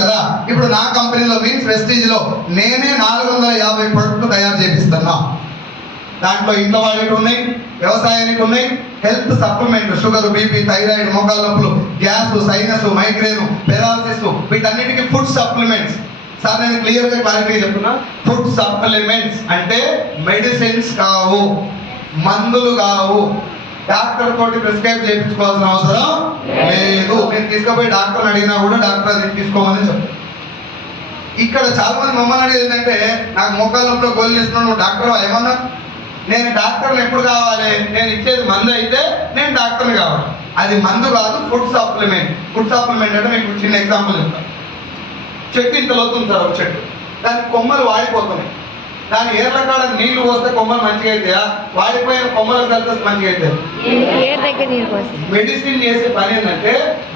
కదా. ఇప్పుడు నా కంపెనీలో మీన్స్ వెస్టీజ్ లో నేనే 450 ప్రొడక్ట్లు తయారు చేపిస్తున్నా. దాంట్లో ఇంట్లో వాడేవి ఉన్నాయి, వ్యవసాయానికి ఉన్నాయి, health supplement, sugar, BP, thyroid, మోకాళ్ళ నొప్పులు, గ్యాస్, సైనస్, మైగ్రేన్, పెరాలసిస్, వీటన్నిటికీ ఫుడ్ సప్లిమెంట్స్. సార్ నేను క్లియర్గా క్లారిటీ చెప్తున్నా, ఫుడ్ సప్లిమెంట్స్ అంటే మెడిసిన్స్ కావు, మందులు కావు. డాక్టర్ తోటి ప్రిస్క్రైబ్ చేయించుకోవాల్సిన అవసరం లేదు. నేను తీసుకుపోయి డాక్టర్ని అడిగినా కూడా డాక్టర్ అది తీసుకోమని చెప్తాను. ఇక్కడ చాలా మంది మమ్మల్ని అడిగేది ఏంటంటే, నాకు మోకాళ్ళ నొప్పులో గోళీలు ఇస్తున్నాను, నువ్వు డాక్టర్ ఏమన్నా? నేను డాక్టర్ని ఎప్పుడు కావాలి? నేను ఇచ్చేది మందు అయితే నేను డాక్టర్ని కావాలి. అది మందు కాదు, ఫుడ్ సప్లిమెంట్. ఫుడ్ సప్లిమెంట్ అంటే మీకు చిన్న ఎగ్జాంపుల్ చెప్తాను. చెట్టు ఇంత లోతుంది సార్, ఒక చెట్టు, దానికి కొమ్మలు వాడిపోతున్నాయి. దాని ఏర్ల కాడ నీళ్లు పోస్తే కొమ్మలు మంచిగా అవుతాయా? వాడిపోయిన కొమ్మలు కలిస్తే మంచిగా అవుతాయి. మెడిసిన్ చేసే పని ఏంటంటే,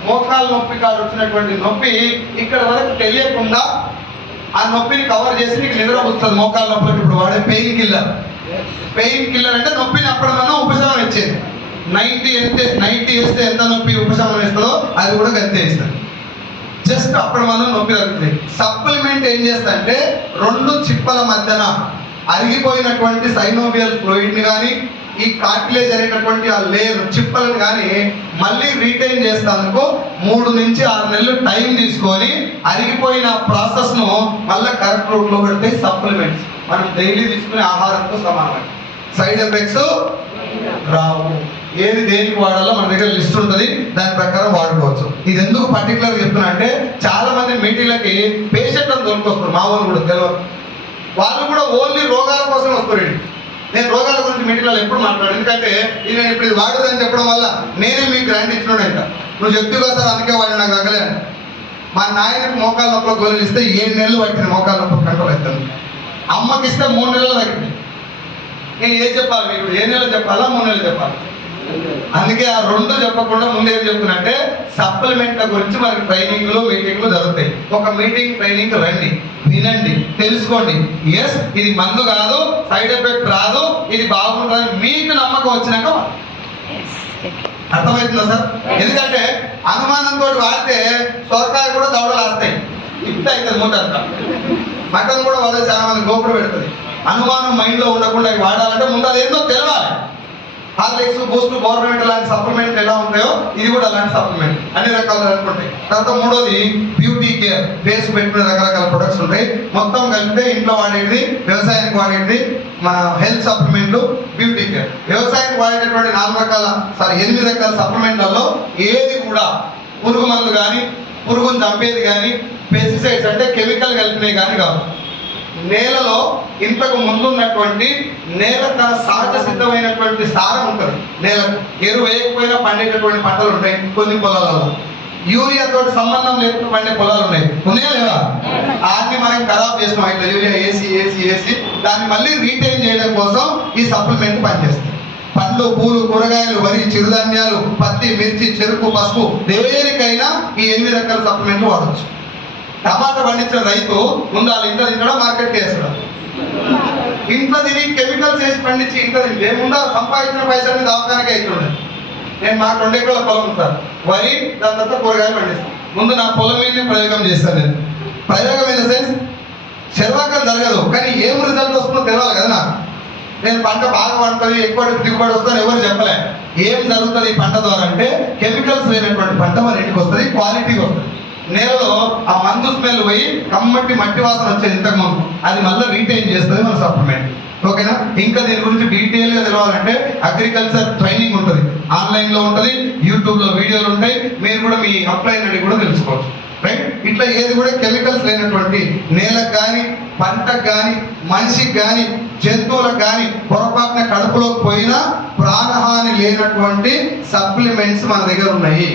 మోకాళ్ళ నొప్పి కాడ వచ్చినటువంటి నొప్పి ఇక్కడ వరకు తెలియకుండా ఆ నొప్పిని కవర్ చేసి నీకు నిద్ర వస్తుంది. మోకాళ్ళ నొప్పికి ఇప్పుడు వాడే పెయిన్ కిల్లర్. పెయిన్ కిల్లర్ అంటే నొప్పిని అప్పటికన్నా ఉపశమనం ఇచ్చేది. 90 వేస్తే ఎంత నొప్పి ఉపశమనం ఇస్తుందో అది కూడా గంతే ఇస్తుంది. జస్ట్ అప్పుడు మనం నొప్పి తగ్గుతుంది. సప్లిమెంట్ ఏం చేస్తా అంటే, 2 చిప్పల మధ్యన అరిగిపోయినటువంటి సైనోవియల్ ఫ్లూయిడ్ని కానీ, ఈ కార్టిలేజ్ అనేటటువంటి ఆ లేయర్ చిప్పలను కానీ మళ్ళీ రీటైన్ చేసేందుకు 3 నుంచి 6 నెలలు టైం తీసుకొని అరిగిపోయిన ప్రాసెస్ను మళ్ళీ కరెక్ట్ రూట్లో పెడితే సప్లిమెంట్స్ మనం డైలీ తీసుకునే ఆహారంతో సమానం. సైడ్ ఎఫెక్ట్స్ రావు. ఏది దేనికి వాడాలో మన దగ్గర లిస్ట్ ఉంటుంది, దాని ప్రకారం వాడుకోవచ్చు. ఇది ఎందుకు పర్టికులర్గా చెప్తున్నా అంటే, చాలా మంది మీటింగ్లకి పేషెంట్లను దొరికొస్తారు, మా వాళ్ళు కూడా తెలియదు. వాళ్ళు కూడా ఓన్లీ రోగాల కోసం వస్తారు. నేను రోగాల గురించి మీటింగ్లలో ఎప్పుడు మాట్లాడు, ఎందుకంటే ఇది నేను ఇప్పుడు ఇది వాడదని చెప్పడం వల్ల నేనే మీకు గ్రాంట్ ఇచ్చినాడంట. నువ్వు చెప్తూ సార్ అందుకే వాడు నాకు తగ్గలే. మా నాయనకి మోకాళ్ళ నొప్పుల గోళీలు ఇస్తే 7 నెలలు పట్టింది మోకాళ్ళ నొప్పి కంట్రోల్ అవుతుంది. అమ్మకి ఇస్తే 3 నెలలు తగ్గింది. నేను ఏం చెప్పాలి మీకు? 7 నెలలు చెప్పాలా 3 నెలలు చెప్పాలి? అందుకే ఆ 2 చెప్పకుండా ముందు ఏం చెప్తున్నంటే, సప్లిమెంట్ల గురించి మనకి ట్రైనింగ్లు మీటింగ్లు జరుగుతాయి. ఒక మీటింగ్ ట్రైనింగ్ రండి, వినండి, తెలుసుకోండి. ఎస్ ఇది మందు కాదు, సైడ్ ఎఫెక్ట్ రాదు, ఇది బాగుంటుందని మీకు నమ్మకం వచ్చినాక అర్థమవుతుందా సార్? ఎందుకంటే అనుమానంతో వాడితే సొరకాయ కూడా దవడలు వస్తాయి, ఇట్లా అవుతుంది మూట అంతా. మటన్ కూడా వాళ్ళే చాలా మంది గోపురం పెడుతుంది. అనుమానం మైండ్లో ఉండకుండా అవి వాడాలంటే ముందు అది ఏందో తెలవాలి. హార్లిక్స్, బూస్ట్, గవర్నమెంట్ లాంటి సప్లిమెంట్ ఎలా ఉంటాయో ఇది కూడా అలాంటి సప్లిమెంట్, అన్ని రకాలు అనుకుంటాయి. తర్వాత 3వది బ్యూటీ కేర్. ఫేస్ పెట్టుకునే రకరకాల ప్రొడక్ట్స్ ఉంటాయి. మొత్తం కలిపితే ఇంట్లో వాడేది, వ్యవసాయానికి వాడేది, మన హెల్త్ సప్లిమెంట్లు, బ్యూటీ కేర్. వ్యవసాయానికి వాడేటటువంటి 8 రకాల సప్లిమెంట్లలో ఏది కూడా పురుగు మందు కానీ, పురుగును చంపేది కానీ, పెస్టిసైడ్స్ అంటే కెమికల్ కలిపినవి కానీ కాదు. నేలలో ఇంతకు ముందున్నటువంటి నేల తన సహజ సిద్ధమైనటువంటి సారం ఉంటుంది. నేలకు ఎరువు వేయకపోయినా పండేటటువంటి పంటలు ఉంటాయి కొన్ని పొలాలలో. యూరియా తోటి సంబంధం లేకుండా పండే పొలాలు ఉన్నాయా లేదా? వాటిని మనం ఖరాబ్ చేసినాం. ఇట్లా యూరియా వేసి దాన్ని మళ్ళీ రీటైన్ చేయడం కోసం ఈ సప్లిమెంట్ పనిచేస్తుంది. పండ్లు, పూలు, కూరగాయలు, వరి, చిరుధాన్యాలు, పత్తి, మిర్చి, చెరుకు, పసుపు దేనికైనా ఈ 8 రకాల సప్లిమెంట్లు వాడవచ్చు. టమాటా పండించిన రైతు ముందు వాళ్ళ ఇంట్లో తినడం, మార్కెట్కి వేస్తాడు. ఇంట్లో తిని కెమికల్స్ వేసి పండించి ఇంట్లో తింటే ఏముందా సంపాదించిన పైసలని దవాఖానకి అవుతుండే. నేను మాకు 2 ఎకరాల పొలం సార్, వరి, దాని తర్వాత కూరగాయలు పండిస్తాను. ముందు నా పొలం మీద ప్రయోగం చేస్తాను. నేను ప్రయోగం ఇన్ ద సెన్స్ శర్వాకం జరగదు, కానీ ఏం రిజల్ట్ వస్తుందో తెలియాలి కదా నాకు. నేను పంట బాగా పండుతుంది, ఎక్కువ దిగుబడి వస్తుందని ఎవరు చెప్పలే. ఏం జరుగుతుంది ఈ పంట ద్వారా అంటే, కెమికల్స్ లేనటువంటి పంట మన ఇంటికి వస్తుంది, క్వాలిటీగా వస్తుంది. నేలలో ఆ మందు స్మెల్ పోయి కమ్మటి మట్టి వాసన వచ్చేది ఇంతకు ముందు, అది మళ్ళీ రీటైన్ చేస్తుంది మన సప్లిమెంట్. ఓకేనా? ఇంకా దీని గురించి డీటెయిల్గా తెలవాలంటే అగ్రికల్చర్ ట్రైనింగ్ ఉంటుంది, ఆన్లైన్లో ఉంటుంది, యూట్యూబ్లో వీడియోలు ఉంటాయి. మీరు కూడా మీ అప్లైన్ అడిగి కూడా తెలుసుకోవచ్చు. రైట్? ఇట్లా ఏది కూడా కెమికల్స్ లేనటువంటి, నేలకు కానీ, పంటకు కానీ, మనిషికి కానీ, జంతువులకు కానీ పొరపాటున కడుపులోకి పోయినా ప్రాణహాని లేనటువంటి సప్లిమెంట్స్ మన దగ్గర ఉన్నాయి.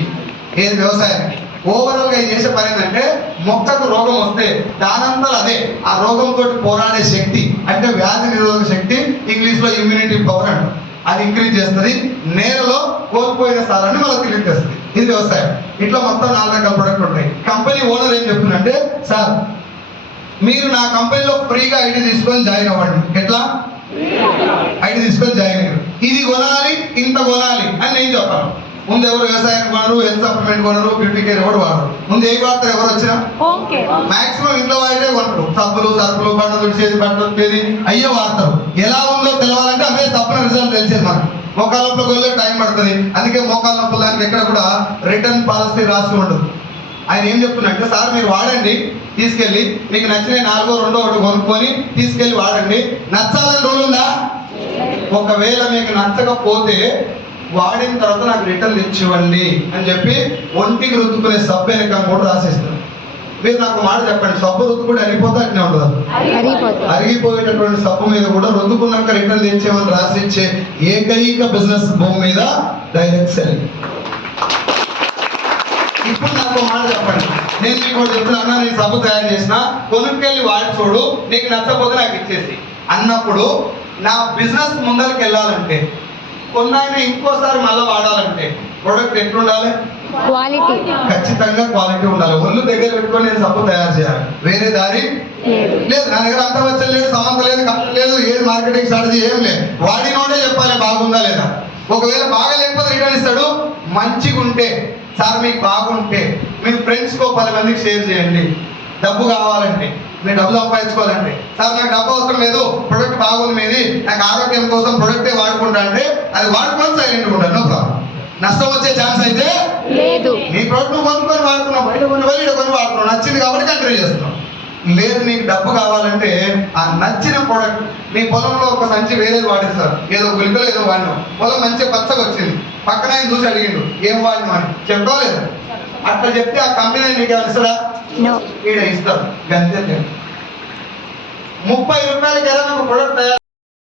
ఏది వ్యవసాయానికి ఓవరాల్గా చేసే పని ఏంటంటే, మొక్కకు రోగం వస్తే దానంతా అదే ఆ రోగంతో పోరాడే శక్తి, అంటే వ్యాధి నిరోధక శక్తి, ఇంగ్లీష్లో ఇమ్యూనిటీ పవర్ అంట, అది ఇంక్రీజ్ చేస్తుంది. నేలలో కోల్పోయిన సారాన్ని మళ్ళీ తిరిగి తెస్తుంది. ఇది వ్యవసాయం. ఇట్లా మొత్తం 4 రకాల ప్రొడక్ట్లు ఉంటాయి. కంపెనీ ఓనర్ ఏం చెప్తుందంటే, సార్ మీరు నా కంపెనీలో ఫ్రీగా ఐడి తీసుకొని జాయిన్ అవ్వండి. ఎట్లా? ఐడి తీసుకొని జాయిన్ అయ్యారు. ఇది కొనాలి, ఇంత కొనాలి అని నేను చెప్పాను. ముందు ఎవరు వ్యవసాయం కొనరు, హెల్త్ సప్లిమెంట్ కొనరు, బ్యూటీ కేర్ ఎవరు వాడరు. ముందు ఏం వాడతారు? ఎవరు వచ్చినా మాక్సిమం ఇంట్లో వాడే కొంటారు. సబ్బులు, సరుకులు, బట్టలు తుడిచేది, బట్టలు ఉతికేది అయ్యే వాడతారు. ఎలా ఉందో తెలవాలంటే అవే తప్పని రిజల్ట్ తెలిసేది మనకు. మోకాళ్ళ నొప్పులకు వెళ్ళే టైం పడుతుంది. అందుకే మోకాళ్ళ నొప్పుల దానికి ఎక్కడ కూడా రిటర్న్ పాలసీ రాసి ఉండదు. ఆయన ఏం చెప్తున్నట్టే, సార్ మీరు వాడండి, తీసుకెళ్ళి మీకు నచ్చిన 4 2 ఒకటి కొనుక్కొని తీసుకెళ్ళి వాడండి. నచ్చాలని రూల్ ఉందా? ఒకవేళ మీకు నచ్చకపోతే వాడిన తర్వాత నాకు రిటర్న్ ఇచ్చివ్వండి అని చెప్పి ఒంటికి రుద్దుకునే సబ్బు వెనక కూడా రాసేస్తారు. మీరు నాకు మాట చెప్పండి, సబ్బు రుద్దుకుంటే అరిగిపోతే అట్నే ఉంటుంది. అరిగిపోయేటటువంటి సబ్బు మీద కూడా రుద్దుకున్నాక రిటర్న్ తెచ్చేమని రాసిచ్చే ఏకైక బిజినెస్ భూమి మీద డైరెక్ట్ సెల్లింగ్. ఇప్పుడు నాకు మాట చెప్పండి, నేను మీకు కూడా చెప్తున్నా, అన్న నేను సబ్బు తయారు చేసిన, కొనుక్కెళ్ళి వాడి చూడు, నీకు నచ్చకపోతే నాకు ఇచ్చేసి అన్నప్పుడు నా బిజినెస్ ముందరికి వెళ్ళాలంటే, కొన్నాయన ఇంకోసారి మళ్ళీ వాడాలంటే ప్రోడక్ట్ ఎట్లుండాలి? క్వాలిటీ, ఖచ్చితంగా క్వాలిటీ ఉండాలి. ఒళ్ళు దగ్గర పెట్టుకొని నేను సబ్బు తయారు చేయాలి, వేరే దారి లేదు. నా దగ్గర అంత వచ్చే లేదు, సమంత లేదు, కరెక్ట్ లేదు, ఏది మార్కెటింగ్ స్ట్రాటజీ ఏం లేదు. వాడినోడే చెప్పాలి బాగుందా లేదా. ఒకవేళ బాగా లేకపోతే రిటర్న్ ఇస్తాడు. మంచిగా ఉంటే, సార్ మీకు బాగుంటే మీ ఫ్రెండ్స్కో 10 మందికి షేర్ చేయండి. డబ్బు కావాలంటే, మీరు డబ్బు సంపాదించుకోవాలంటే, సార్ నాకు డబ్బు అవసరం లేదు, ప్రొడక్ట్ బాగుంది మీది, నాకు ఆరోగ్యం కోసం ప్రొడక్టే వాడుకుంటా అంటే అది వాడుకొని సైలెంట్గా ఉంటాను, నో ప్రాబ్లం. నష్టం వచ్చే ఛాన్స్ అయితే లేదు. నీ ప్రోడక్ట్ నువ్వు కొనుక్కొని వాడుతున్నావు, బయట కొని వాడుతున్నావు, నచ్చింది కాబట్టి కంటిన్యూ చేస్తున్నావు. లేదు నీకు డబ్బు కావాలంటే ఆ నచ్చిన ప్రోడక్ట్, నీ పొలంలో ఒక సంచి వేరేది వాడేస్తారు, ఏదో గులికలో ఏదో వాడినావు, పొలం మంచిగా పచ్చగా వచ్చింది, పక్కన ఆయన చూసి అడిగిండు ఏం వాడినావు అని, చెప్పలేదు. అట్లా చెప్తే ఆ కంపెనీ నీకు ఇస్తాడా? ఈడ ఇస్తారు. గంతే. 30 రూపాయలకి ఏదైనా ఒక ప్రోడక్ట్ తయారు